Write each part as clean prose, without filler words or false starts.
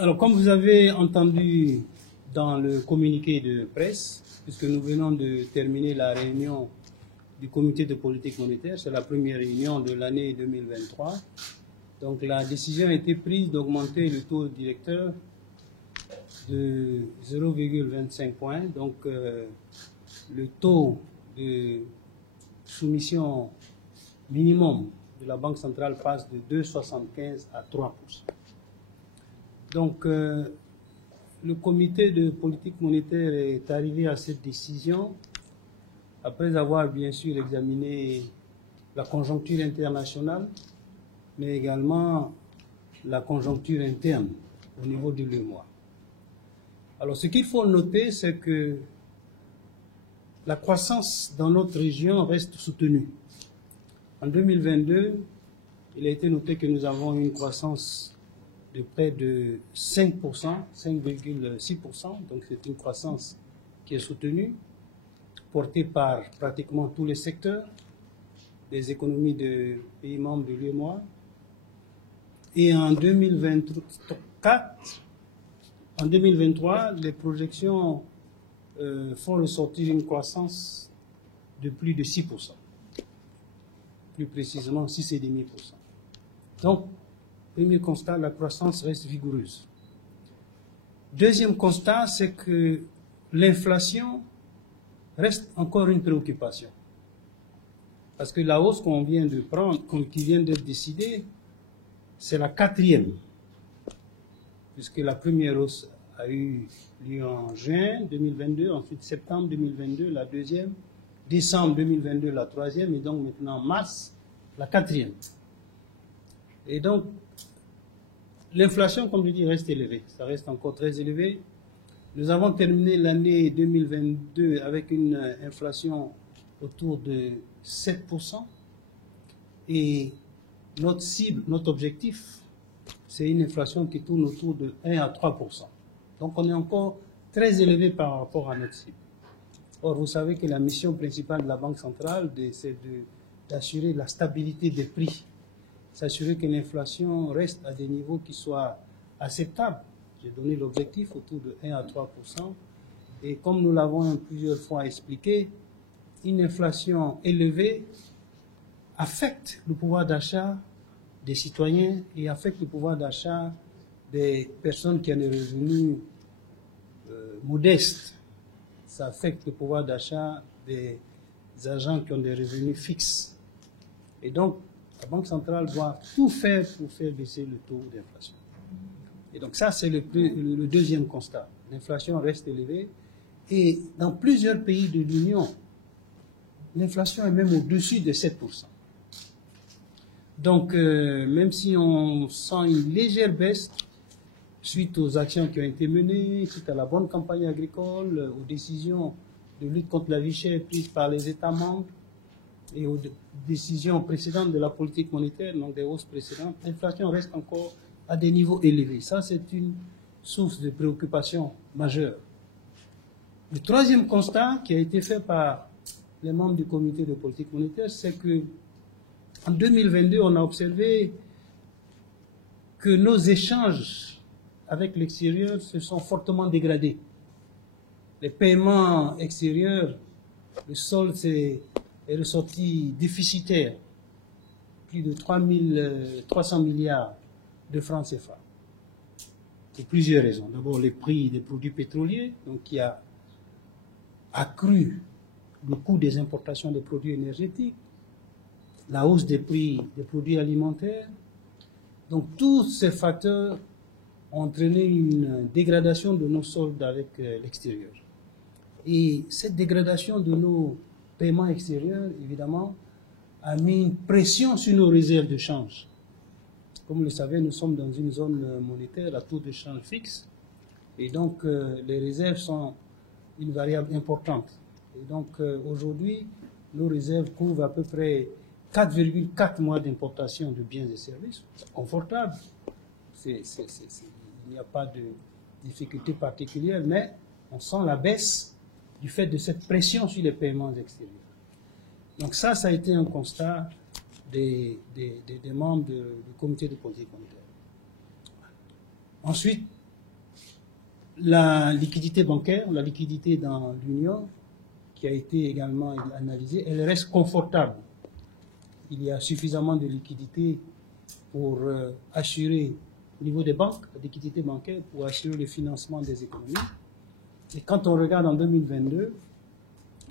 Alors, comme vous avez entendu dans le communiqué de presse, puisque nous venons de terminer la réunion du comité de politique monétaire, c'est la première réunion de l'année 2023. Donc, la décision a été prise d'augmenter le taux directeur de 0,25 points. Donc, le taux de soumission minimum de la Banque centrale passe de 2,75 à 3%. Donc, le comité de politique monétaire est arrivé à cette décision après avoir bien sûr examiné la conjoncture internationale, mais également la conjoncture interne au niveau de l'UEMOA. Alors, ce qu'il faut noter, c'est que la croissance dans notre région reste soutenue. En 2022, il a été noté que nous avons une croissance de près de 5%, 5,6%, donc c'est une croissance qui est soutenue, portée par pratiquement tous les secteurs des économies de pays membres de l'UEMOA. Et en 2023, les projections font ressortir une croissance de plus de 6%, plus précisément 6,5%. Donc, premier constat, la croissance reste vigoureuse. Deuxième constat, c'est que l'inflation reste encore une préoccupation. Parce que la hausse qu'on vient de prendre, qui vient d'être décidée, c'est la 4e. Puisque la première hausse a eu lieu en juin 2022, ensuite septembre 2022, la 2e, décembre 2022, la 3e, et donc maintenant mars, la 4e. Et donc, l'inflation, comme je dis, reste élevée. Ça reste encore très élevé. Nous avons terminé l'année 2022 avec une inflation autour de 7%. Et notre cible, notre objectif, c'est une inflation qui tourne autour de 1 à 3%. Donc on est encore très élevé par rapport à notre cible. Or, vous savez que la mission principale de la Banque centrale, c'est d'assurer la stabilité des prix, s'assurer que l'inflation reste à des niveaux qui soient acceptables. J'ai donné l'objectif autour de 1 à 3%. Et comme nous l'avons plusieurs fois expliqué, une inflation élevée affecte le pouvoir d'achat des citoyens et affecte le pouvoir d'achat des personnes qui ont des revenus modestes. Ça affecte le pouvoir d'achat des agents qui ont des revenus fixes. Et donc, la Banque centrale doit tout faire pour faire baisser le taux d'inflation. Et donc ça, c'est le deuxième constat. L'inflation reste élevée. Et dans plusieurs pays de l'Union, l'inflation est même au-dessus de 7%. Donc, même si on sent une légère baisse suite aux actions qui ont été menées, suite à la bonne campagne agricole, aux décisions de lutte contre la vie chère prises par les États membres et aux décisions précédentes de la politique monétaire, donc des hausses précédentes, l'inflation reste encore à des niveaux élevés. Ça, c'est une source de préoccupation majeure. Le troisième constat qui a été fait par les membres du comité de politique monétaire, c'est que en 2022, on a observé que nos échanges avec l'extérieur se sont fortement dégradés. Les paiements extérieurs, le solde est ressorti déficitaire, plus de 300 milliards de francs CFA. Pour plusieurs raisons. D'abord, les prix des produits pétroliers, donc qui a accru le coût des importations de produits énergétiques, la hausse des prix des produits alimentaires. Donc, tous ces facteurs ont entraîné une dégradation de nos soldes avec l'extérieur. Et cette dégradation de nos paiements extérieurs, évidemment, a mis une pression sur nos réserves de change. Comme vous le savez, nous sommes dans une zone monétaire à taux de change fixe. Et donc, les réserves sont une variable importante. Et donc, aujourd'hui, nos réserves couvrent à peu près 4,4 mois d'importation de biens et services. C'est confortable. Il n'y a pas de difficulté particulière, mais on sent la baisse du fait de cette pression sur les paiements extérieurs. Donc ça a été un constat des membres du comité de politique monétaire. Ensuite, La liquidité bancaire, la liquidité dans l'Union, qui a été également analysée, elle reste confortable. Il y a suffisamment de liquidité pour assurer, au niveau des banques, la liquidité bancaire pour assurer le financement des économies. Et quand on regarde en 2022,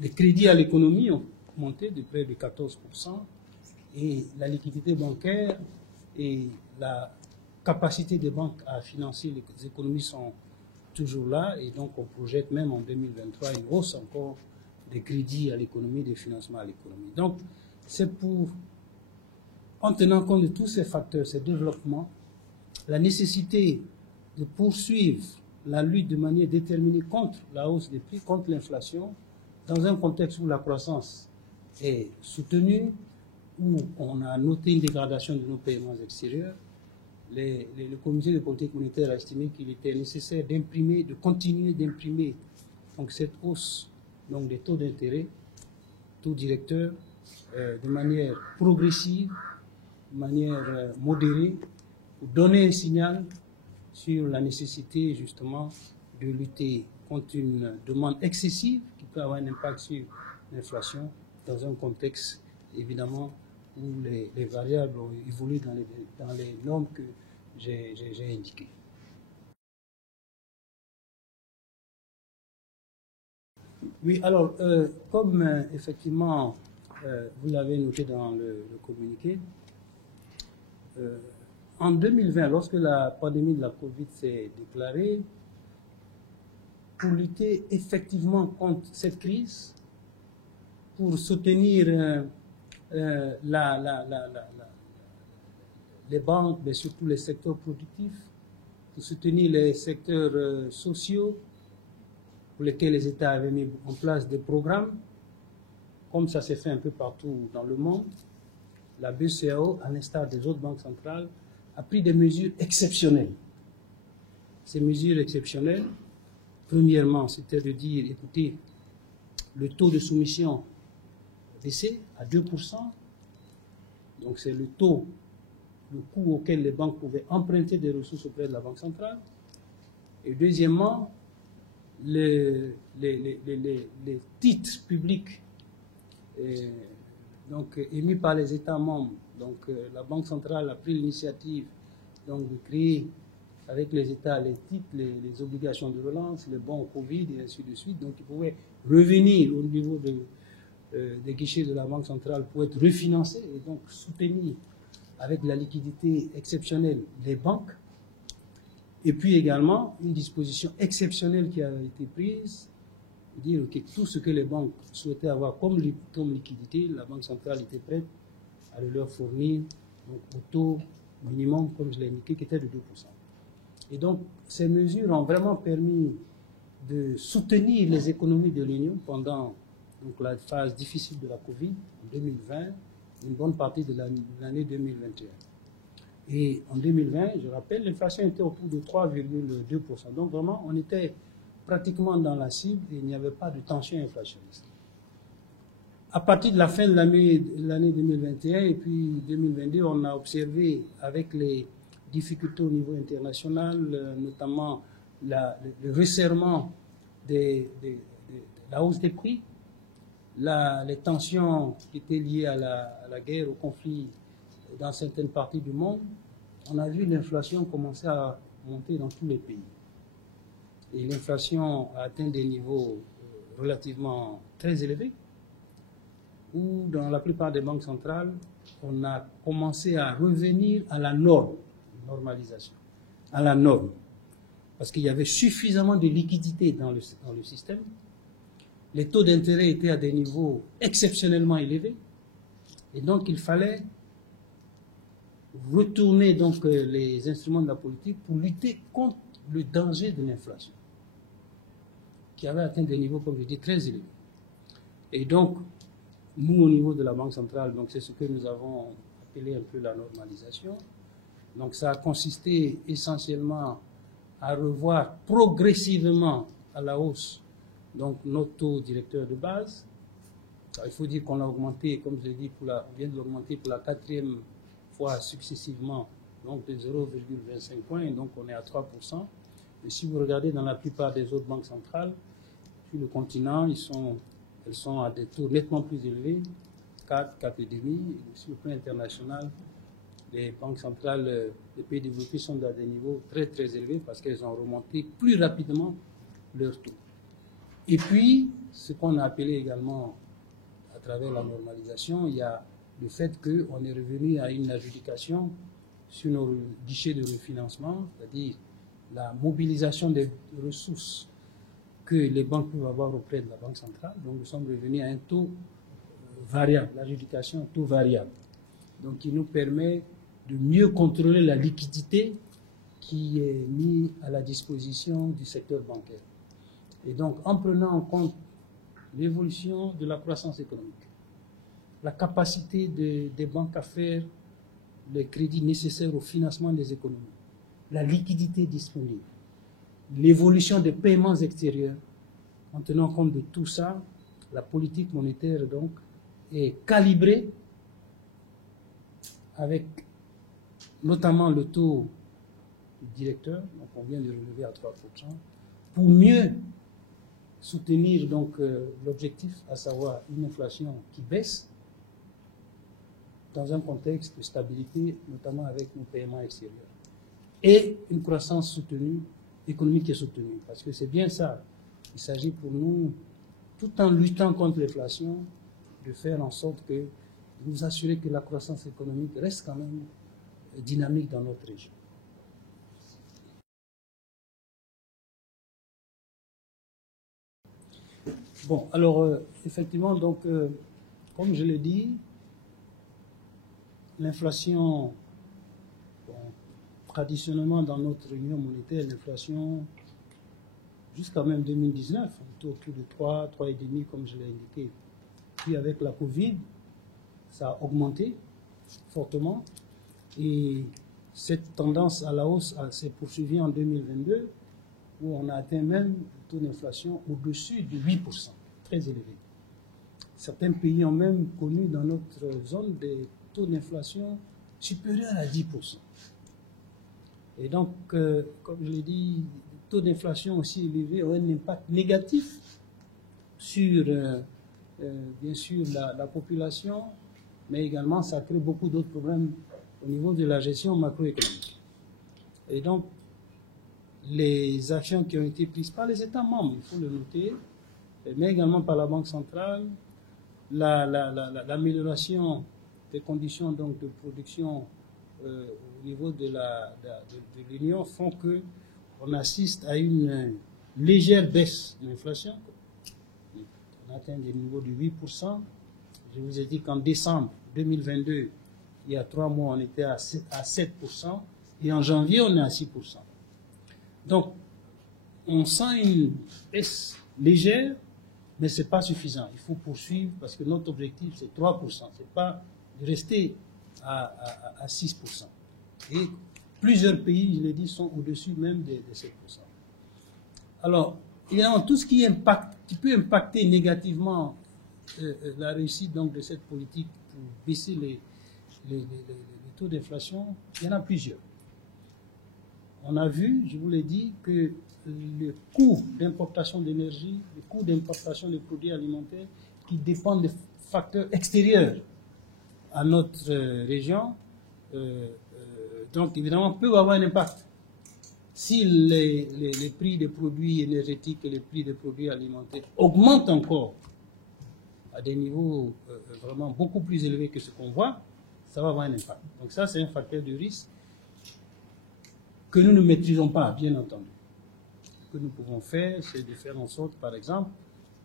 les crédits à l'économie ont monté de près de 14%, et la liquidité bancaire et la capacité des banques à financer les économies sont toujours là, et donc on projette même en 2023 une hausse encore des crédits à l'économie, des financements à l'économie. Donc c'est pour, en tenant compte de tous ces facteurs, ces développements, la nécessité de poursuivre la lutte de manière déterminée contre la hausse des prix, contre l'inflation, dans un contexte où la croissance est soutenue, où on a noté une dégradation de nos paiements extérieurs. Le comité de politique monétaire a estimé qu'il était nécessaire d'imprimer, de continuer d'imprimer donc cette hausse donc des taux d'intérêt, taux directeurs, de manière progressive, de manière modérée, pour donner un signal sur la nécessité justement de lutter contre une demande excessive qui peut avoir un impact sur l'inflation dans un contexte évidemment où les variables ont évolué dans les normes que j'ai indiquées. Oui, alors, comme effectivement vous l'avez noté dans le communiqué, en 2020, lorsque la pandémie de la Covid s'est déclarée, pour lutter effectivement contre cette crise, pour soutenir les banques, mais surtout les secteurs productifs, pour soutenir les secteurs sociaux, pour lesquels les États avaient mis en place des programmes, comme ça s'est fait un peu partout dans le monde. La BCEAO, à l'instar des autres banques centrales, a pris des mesures exceptionnelles. Ces mesures exceptionnelles, premièrement, c'était de dire, écoutez, le taux de soumission baissé à 2%, donc c'est le taux, le coût auquel les banques pouvaient emprunter des ressources auprès de la Banque centrale. Et deuxièmement, les titres publics donc émis par les États membres. Donc la Banque centrale a pris l'initiative donc de créer avec les États les titres, les obligations de relance, les bons Covid et ainsi de suite. Donc ils pouvaient revenir au niveau des guichets de la Banque centrale pour être refinancés et donc soutenir avec la liquidité exceptionnelle les banques. Et puis également une disposition exceptionnelle qui a été prise, dire que tout ce que les banques souhaitaient avoir comme liquidité, la Banque centrale était prête à le leur fournir donc, au taux minimum, comme je l'ai indiqué, qui était de 2%. Et donc ces mesures ont vraiment permis de soutenir les économies de l'Union pendant donc, la phase difficile de la Covid en 2020, une bonne partie de l'année 2021. Et en 2020, je rappelle, l'inflation était autour de 3,2%. Donc vraiment, on était pratiquement dans la cible et il n'y avait pas de tension inflationniste. À partir de la fin de l'année 2021 et puis 2022, on a observé avec les difficultés au niveau international, notamment le resserrement de la hausse des prix, les tensions qui étaient liées à la guerre, au conflit dans certaines parties du monde, on a vu l'inflation commencer à monter dans tous les pays. Et l'inflation a atteint des niveaux relativement très élevés, où dans la plupart des banques centrales, on a commencé à revenir à la norme, normalisation, à la norme. Parce qu'il y avait suffisamment de liquidité dans le système. Les taux d'intérêt étaient à des niveaux exceptionnellement élevés. Et donc, il fallait retourner donc les instruments de la politique pour lutter contre le danger de l'inflation, qui avait atteint des niveaux, comme je dis, très élevés. Et donc, nous, au niveau de la Banque centrale, donc c'est ce que nous avons appelé un peu la normalisation. Donc, ça a consisté essentiellement à revoir progressivement à la hausse donc notre taux directeur de base. Alors, il faut dire qu'on l'a augmenté, comme je l'ai dit, on vient de l'augmenter pour la 4e fois successivement, donc de 0,25 points, donc on est à 3%. Mais si vous regardez dans la plupart des autres banques centrales, sur le continent, elles sont à des taux nettement plus élevés, 4, 4,5. Et sur le plan international, les banques centrales des pays développés sont à des niveaux très très élevés parce qu'elles ont remonté plus rapidement leurs taux. Et puis, ce qu'on a appelé également à travers la normalisation, il y a le fait qu'on est revenu à une adjudication sur nos guichets de refinancement, c'est-à-dire la mobilisation des ressources que les banques peuvent avoir auprès de la Banque centrale. Donc nous sommes revenus à un taux variable, l'adjudication taux variable. Donc qui nous permet de mieux contrôler la liquidité qui est mise à la disposition du secteur bancaire. Et donc en prenant en compte l'évolution de la croissance économique, la capacité des banques à faire les crédits nécessaires au financement des économies, la liquidité disponible, l'évolution des paiements extérieurs. En tenant compte de tout ça, la politique monétaire donc est calibrée avec notamment le taux directeur, donc on vient de relever à 3%, pour mieux soutenir donc l'objectif, à savoir une inflation qui baisse dans un contexte de stabilité, notamment avec nos paiements extérieurs, et une croissance soutenue, économique et soutenue, parce que c'est bien ça. Il s'agit pour nous, tout en luttant contre l'inflation, de faire en sorte que, de nous assurer que la croissance économique reste quand même dynamique dans notre région. Bon, alors, effectivement, donc, comme je l'ai dit, l'inflation, bon, traditionnellement dans notre union monétaire, l'inflation, jusqu'à même 2019, on était autour de 3, 3,5 comme je l'ai indiqué. Puis avec la Covid, ça a augmenté fortement et cette tendance à la hausse s'est poursuivie en 2022 où on a atteint même un taux d'inflation au-dessus de 8%, très élevé. Certains pays ont même connu dans notre zone des taux d'inflation supérieurs à 10%. Et donc, comme je l'ai dit, les taux d'inflation aussi élevés ont un impact négatif sur, bien sûr, la population, mais également ça crée beaucoup d'autres problèmes au niveau de la gestion macroéconomique. Et donc, les actions qui ont été prises par les États membres, il faut le noter, mais également par la Banque centrale, l'amélioration des conditions donc, de production au niveau de l'Union font qu'on assiste à une légère baisse de l'inflation. On atteint des niveaux de 8%. Je vous ai dit qu'en décembre 2022, il y a 3 mois, on était à 7%, et en janvier, on est à 6%. Donc, on sent une baisse légère, mais ce n'est pas suffisant. Il faut poursuivre parce que notre objectif, c'est 3%. Ce n'est pas de rester à 6%. Et plusieurs pays, je l'ai dit, sont au-dessus même de 7%. Alors, évidemment, tout ce qui peut impacter négativement la réussite donc, de cette politique pour baisser les taux d'inflation, il y en a plusieurs. On a vu, je vous l'ai dit, que le coût d'importation d'énergie, le coût d'importation des produits alimentaires qui dépendent des facteurs extérieurs à notre région, donc évidemment, peuvent avoir un impact. Si les prix des produits énergétiques et les prix des produits alimentaires augmentent encore à des niveaux vraiment beaucoup plus élevés que ce qu'on voit, ça va avoir un impact. Donc ça, c'est un facteur de risque que nous ne maîtrisons pas, bien entendu. Ce que nous pouvons faire, c'est de faire en sorte, par exemple,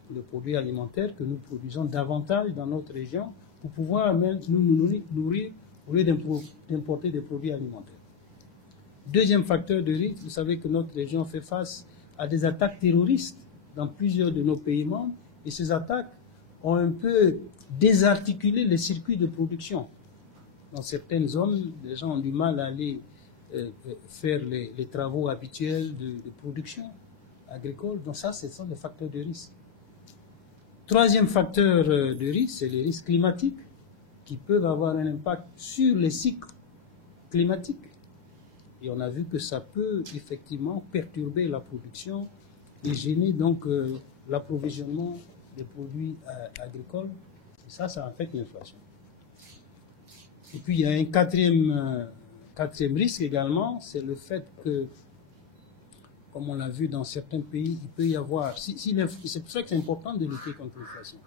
pour les produits alimentaires, que nous produisons davantage dans notre région pour pouvoir même nous nourrir au lieu d'importer des produits alimentaires. Deuxième facteur de risque, vous savez que notre région fait face à des attaques terroristes dans plusieurs de nos pays membres, et ces attaques ont un peu désarticulé les circuits de production. Dans certaines zones, les gens ont du mal à aller faire les travaux habituels de production agricole. Donc ça, ce sont des facteurs de risque. Troisième facteur de risque, c'est les risques climatiques qui peuvent avoir un impact sur les cycles climatiques. Et on a vu que ça peut effectivement perturber la production et gêner donc l'approvisionnement des produits agricoles. Et ça affecte l'inflation. Et puis il y a un quatrième risque également, c'est le fait que, comme on l'a vu dans certains pays, il peut y avoir, c'est pour ça que c'est important de lutter contre l'inflation.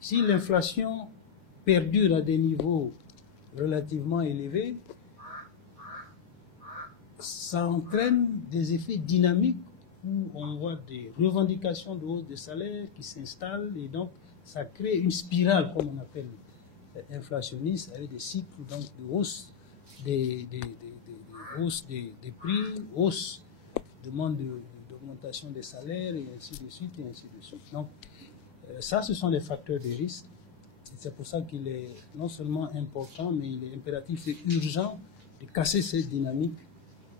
Si l'inflation perdure à des niveaux relativement élevés, ça entraîne des effets dynamiques où on voit des revendications de hausse de salaire qui s'installent et donc ça crée une spirale, comme on appelle, inflationniste, avec des cycles donc, de hausse des prix, hausse, demande d'augmentation des salaires et ainsi de suite et ainsi de suite. Donc ça, ce sont les facteurs de risque. C'est pour ça qu'il est non seulement important, mais il est impératif et urgent de casser cette dynamique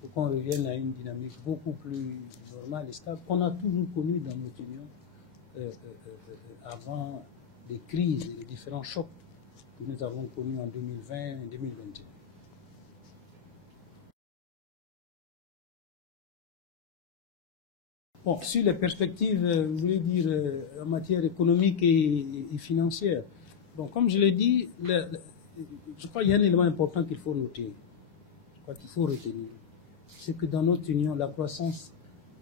pour qu'on revienne à une dynamique beaucoup plus normale et stable qu'on a toujours connue dans notre Union avant des crises et les différents chocs que nous avons connus en 2020 et 2021. Bon, sur les perspectives, vous voulez dire en matière économique et financière. Bon, comme je l'ai dit, je crois qu'il y a un élément important qu'il faut noter, je crois qu'il faut retenir, c'est que dans notre Union, la croissance,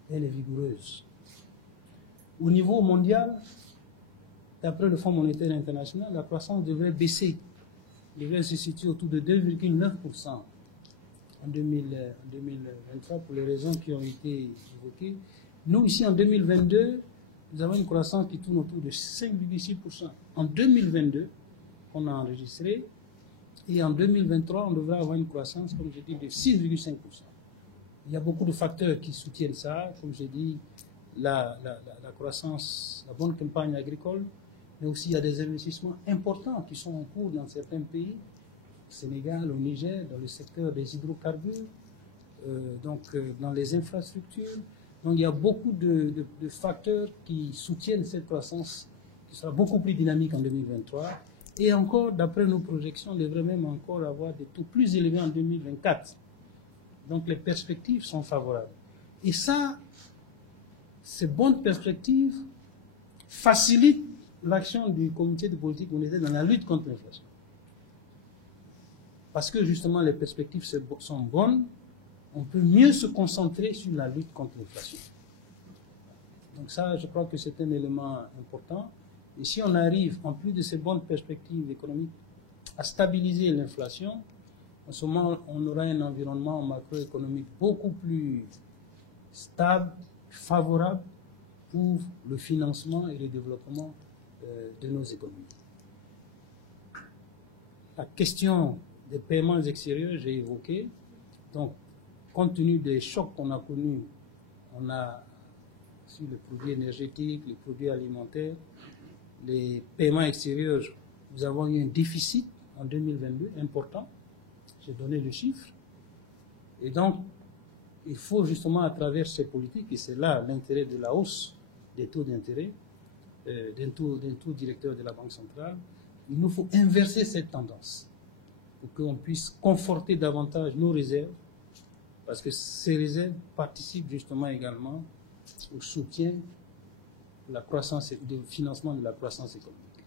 elle est vigoureuse. Au niveau mondial, d'après le Fonds monétaire international, la croissance devrait baisser. Elle devrait se situer autour de 2,9% en 2023 pour les raisons qui ont été évoquées. Nous, ici, en 2022, nous avons une croissance qui tourne autour de 5,6%. En 2022, on a enregistré, et en 2023, on devrait avoir une croissance, comme je dis, de 6,5%. Il y a beaucoup de facteurs qui soutiennent ça, comme j'ai dit, la croissance, la bonne campagne agricole, mais aussi il y a des investissements importants qui sont en cours dans certains pays, au Sénégal, au Niger, dans le secteur des hydrocarbures, dans les infrastructures. Donc il y a beaucoup de facteurs qui soutiennent cette croissance qui sera beaucoup plus dynamique en 2023. Et encore, d'après nos projections, on devrait même encore avoir des taux plus élevés en 2024. Donc les perspectives sont favorables. Et ça, ces bonnes perspectives facilitent l'action du comité de politique monétaire dans la lutte contre l'inflation. Parce que justement les perspectives sont bonnes, on peut mieux se concentrer sur la lutte contre l'inflation. Donc ça, je crois que c'est un élément important. Et si on arrive, en plus de ces bonnes perspectives économiques, à stabiliser l'inflation, en ce moment, on aura un environnement macroéconomique beaucoup plus stable, favorable pour le financement et le développement de nos économies. La question des paiements extérieurs, j'ai évoqué. Donc, compte tenu des chocs qu'on a connus, on a sur les produits énergétiques, les produits alimentaires, les paiements extérieurs, nous avons eu un déficit en 2022 important. J'ai donné le chiffre. Et donc, il faut justement à travers ces politiques, et c'est là l'intérêt de la hausse des taux d'intérêt, d'un taux directeur de la Banque centrale, il nous faut inverser cette tendance pour qu'on puisse conforter davantage nos réserves, parce que ces réserves participent justement également au soutien de la croissance, du financement de la croissance économique.